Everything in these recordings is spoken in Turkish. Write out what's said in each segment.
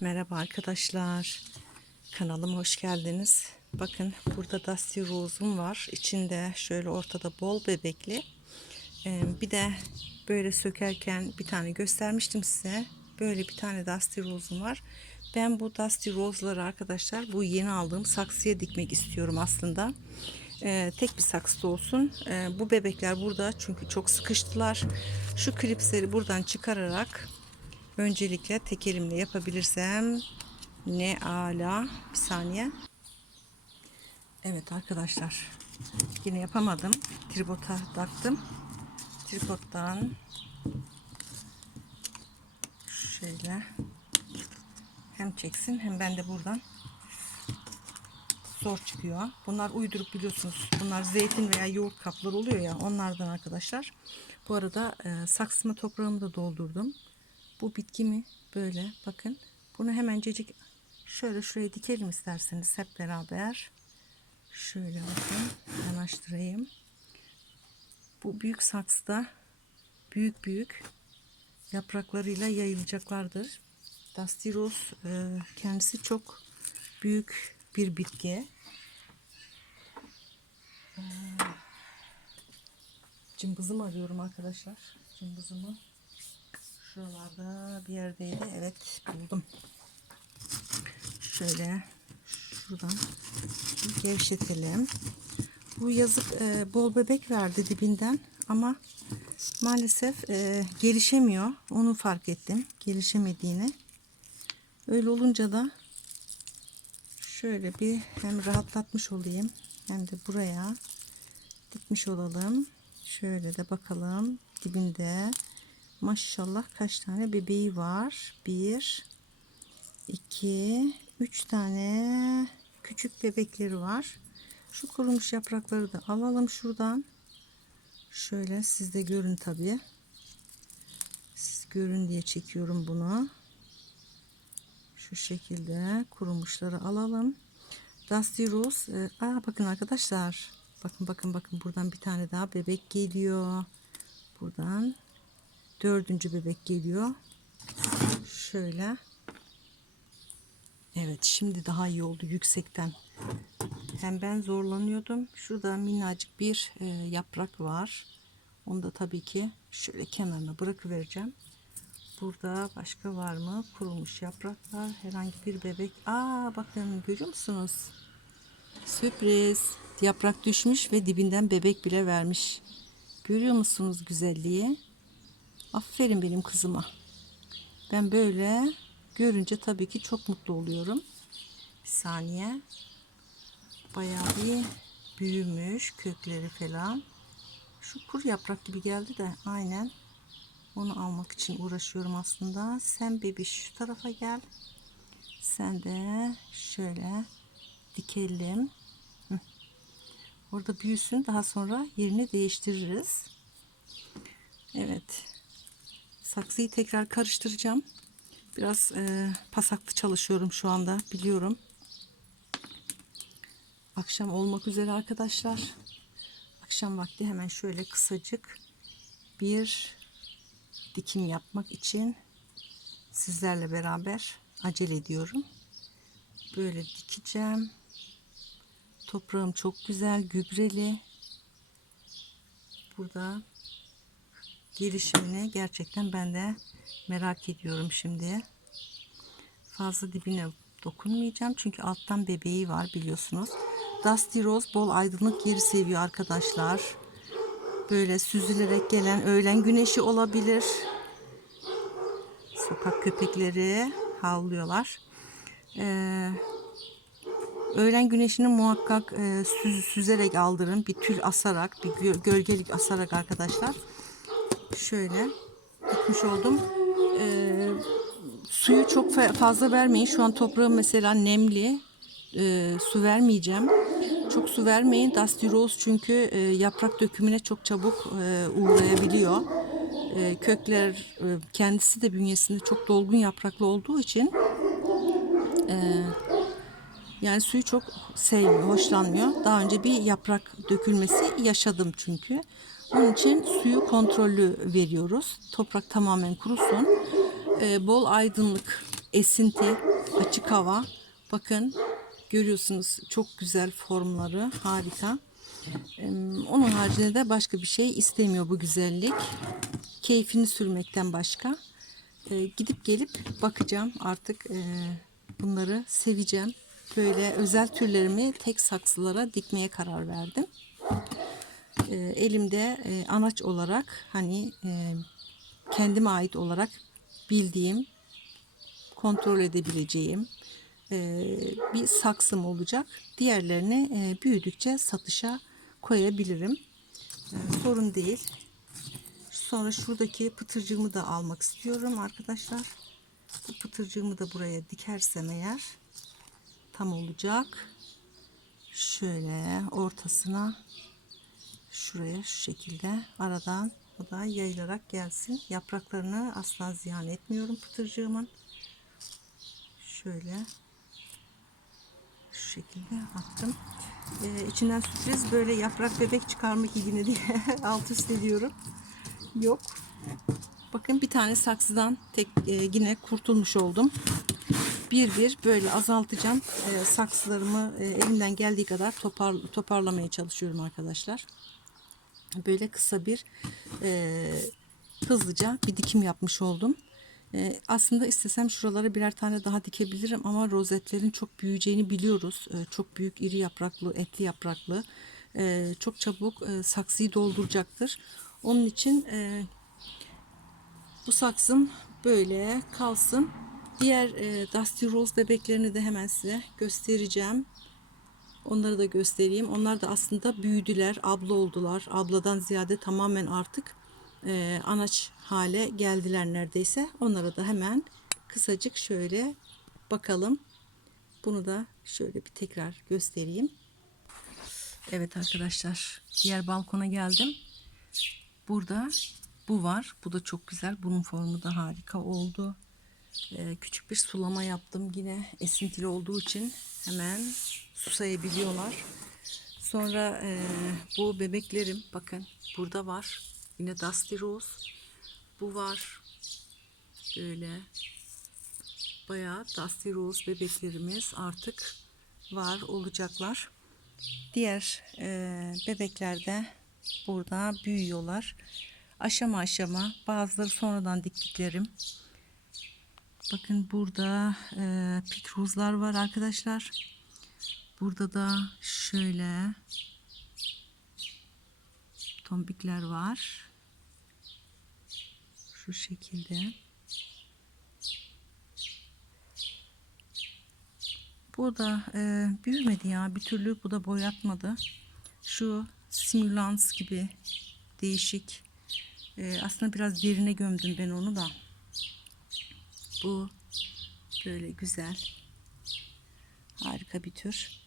Merhaba arkadaşlar. Kanalıma hoş geldiniz. Bakın burada Dusty Rose'um var. İçinde şöyle ortada bol bebekli. Ee, bir de böyle sökerken bir tane göstermiştim size. Böyle bir tane Dusty Rose'um var. Ben bu Dusty Rose'ları arkadaşlar bu yeni aldığım saksıya dikmek istiyorum aslında. Ee, tek bir saksıda olsun. Ee, bu bebekler burada çünkü çok sıkıştılar. Şu klipsleri buradan çıkararak Öncelikle tek elimle yapabilirsem ne ala. Bir saniye. Evet arkadaşlar. Yine yapamadım. Tripota taktım. Tripoddan şöyle hem çeksin hem ben de buradan zor çıkıyor. Bunlar uydurup biliyorsunuz. Bunlar zeytin veya yoğurt kapları oluyor ya onlardan arkadaşlar. Bu arada e, saksıma toprağımı da doldurdum. Bu bitkimi böyle bakın. Bunu hemencecik şöyle şuraya dikelim isterseniz hep beraber. Şöyle bakın yanaştırayım. Bu büyük saksıda büyük büyük yapraklarıyla yayılacaklardır. Dusty Rose e, kendisi çok büyük bir bitki. E, Cımbızımı arıyorum arkadaşlar. Cımbızımı. Şuralarda bir yerdeydi. Evet buldum. Şöyle şuradan gevşetelim. Bu yazık e, bol bebek verdi dibinden ama maalesef e, gelişemiyor. Onu fark ettim. Gelişemediğini. Öyle olunca da şöyle bir hem rahatlatmış olayım hem de buraya dikmiş olalım. Şöyle de bakalım dibinde Maşallah kaç tane bebeği var? Bir, iki, üç tane küçük bebekleri var. Şu kurumuş yaprakları da alalım şuradan. Şöyle siz de görün tabii. Siz görün diye çekiyorum bunu. Şu şekilde kurumuşları alalım. Dusty Rose. E, aa, bakın arkadaşlar. Bakın bakın bakın buradan bir tane daha bebek geliyor. Buradan dördüncü bebek geliyor. Şöyle. Evet şimdi daha iyi oldu yüksekten. Hem ben zorlanıyordum. Şurada minnacık bir e, yaprak var. Onu da tabii ki şöyle kenarına bırakıvereceğim. Burada başka var mı? Kurumuş yapraklar. Herhangi bir bebek. Aa bakın görüyor musunuz? Sürpriz. Yaprak düşmüş ve dibinden bebek bile vermiş. Görüyor musunuz güzelliği? Aferin benim kızıma. Ben böyle görünce tabii ki çok mutlu oluyorum. Bir saniye. Bayağı bir büyümüş kökleri falan. Şu kuru yaprak gibi geldi de aynen onu almak için uğraşıyorum aslında. Sen bebiş şu tarafa gel. Sen de şöyle dikelim. Orada büyüsün daha sonra yerini değiştiririz. Evet. Saksıyı tekrar karıştıracağım. Biraz e, pasaklı çalışıyorum şu anda biliyorum. Akşam olmak üzere arkadaşlar. Akşam vakti hemen şöyle kısacık bir dikim yapmak için sizlerle beraber acele ediyorum. Böyle dikeceğim. Toprağım çok güzel, gübreli. Burada gelişimini gerçekten ben de merak ediyorum şimdi. Fazla dibine dokunmayacağım çünkü alttan bebeği var biliyorsunuz. Dusty Rose bol aydınlık yeri seviyor arkadaşlar. Böyle süzülerek gelen öğlen güneşi olabilir. Sokak köpekleri havlıyorlar. Ee, öğlen güneşini muhakkak e, süz, süzerek aldırın. Bir tül asarak, bir gölgelik asarak arkadaşlar şöyle dikmiş oldum. Ee, suyu çok fazla vermeyin. Şu an toprağım mesela nemli. Ee, su vermeyeceğim. Çok su vermeyin. Dusty Rose çünkü e, yaprak dökümüne çok çabuk e, uğrayabiliyor. E, kökler e, kendisi de bünyesinde çok dolgun yapraklı olduğu için e, yani suyu çok sevmiyor, hoşlanmıyor. Daha önce bir yaprak dökülmesi yaşadım çünkü. Onun için suyu kontrollü veriyoruz. Toprak tamamen kurusun. Ee, bol aydınlık, esinti açık hava. Bakın görüyorsunuz çok güzel formları harika. Ee, Onun haricinde de başka bir şey istemiyor bu güzellik. Keyfini sürmekten başka. Ee, gidip gelip bakacağım artık e, bunları seveceğim. Böyle özel türlerimi tek saksılara dikmeye karar verdim. Ee, elimde e, anaç olarak hani e, kendime ait olarak bildiğim, kontrol edebileceğim e, bir saksım olacak. Diğerlerini e, büyüdükçe satışa koyabilirim. E, sorun değil. Sonra şuradaki pıtırcığımı da almak istiyorum arkadaşlar. Bu pıtırcığımı da buraya dikersem eğer tam olacak. Şöyle ortasına şuraya şu şekilde aradan o da yayılarak gelsin. Yapraklarını asla ziyan etmiyorum pıtırcığımın. Şöyle şu şekilde attım. Ee, içinden sürpriz böyle yaprak bebek çıkarmak ilgini diye alt üst ediyorum. Yok. Bakın bir tane saksıdan tek e, yine kurtulmuş oldum. Bir bir böyle azaltacağım. E, saksılarımı e, elimden geldiği kadar topar, toparlamaya çalışıyorum arkadaşlar. Böyle kısa bir e, hızlıca bir dikim yapmış oldum. E, aslında istesem şuralara birer tane daha dikebilirim ama rozetlerin çok büyüyeceğini biliyoruz. E, çok büyük iri yapraklı, etli yapraklı. E, çok çabuk e, saksıyı dolduracaktır. Onun için e, bu saksım böyle kalsın. Diğer e, Dusty Rose bebeklerini de hemen size göstereceğim. Onları da göstereyim. Onlar da aslında büyüdüler, abla oldular. Abladan ziyade tamamen artık e, anaç hale geldiler neredeyse. Onlara da hemen kısacık şöyle bakalım. Bunu da şöyle bir tekrar göstereyim. Evet arkadaşlar, diğer balkona geldim. Burada bu var. Bu da çok güzel. Bunun formu da harika oldu. Ee, küçük bir sulama yaptım. Yine esintili olduğu için hemen susayabiliyorlar. Sonra e, bu bebeklerim bakın burada var. Yine Dusty Rose. Bu var. Böyle bayağı Dusty Rose bebeklerimiz artık var olacaklar. Diğer e, bebekler de burada büyüyorlar. Aşama aşama bazıları sonradan diktiklerim. Bakın burada e, pikruzlar var arkadaşlar. Burada da şöyle tombikler var. Şu şekilde. Bu da e, büyümedi ya bir türlü bu da boyatmadı. Şu simülans gibi değişik. E, aslında biraz derine gömdüm ben onu da. Bu böyle güzel. Harika bir tür.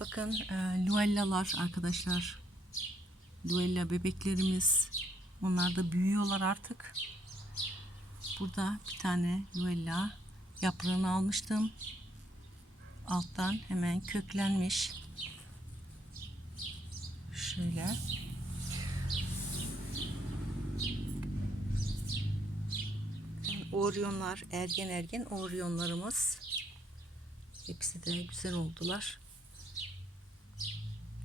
Bakın e, luellalar arkadaşlar. Luella bebeklerimiz. Onlar da büyüyorlar artık. Burada bir tane luella yaprağını almıştım. Alttan hemen köklenmiş. Şöyle. Orionlar, ergen ergen Orionlarımız. Hepsi de güzel oldular.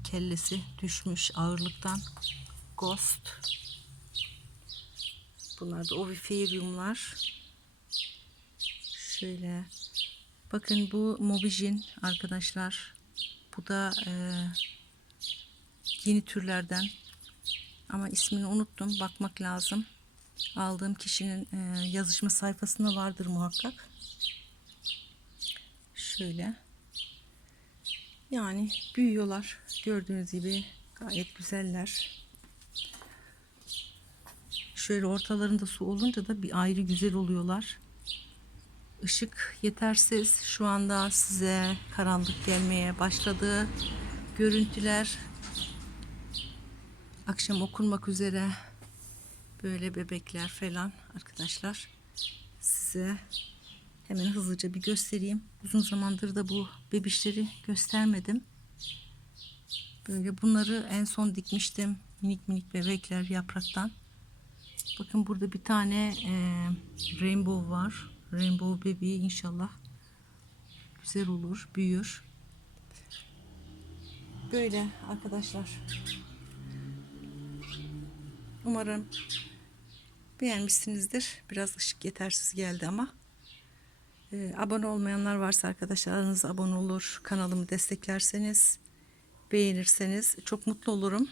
Kellesi düşmüş ağırlıktan. Ghost. Bunlar da oviferiumlar. Şöyle. Bakın bu mobijin arkadaşlar. Bu da e, yeni türlerden. Ama ismini unuttum. Bakmak lazım aldığım kişinin e, yazışma sayfasında vardır muhakkak. Şöyle. Yani büyüyorlar. Gördüğünüz gibi gayet güzeller. Şöyle ortalarında su olunca da bir ayrı güzel oluyorlar. Işık yetersiz. Şu anda size karanlık gelmeye başladı. Görüntüler akşam okunmak üzere böyle bebekler falan arkadaşlar size hemen hızlıca bir göstereyim. Uzun zamandır da bu bebişleri göstermedim. Böyle bunları en son dikmiştim. Minik minik bebekler yapraktan. Bakın burada bir tane e, rainbow var. Rainbow bebeği inşallah güzel olur, büyür. Böyle arkadaşlar. Umarım beğenmişsinizdir. Biraz ışık yetersiz geldi ama. Ee, abone olmayanlar varsa arkadaşlar aranızda abone olur. Kanalımı desteklerseniz, beğenirseniz çok mutlu olurum.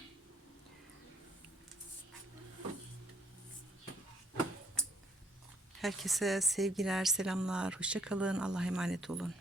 Herkese sevgiler, selamlar. Hoşça kalın. Allah'a emanet olun.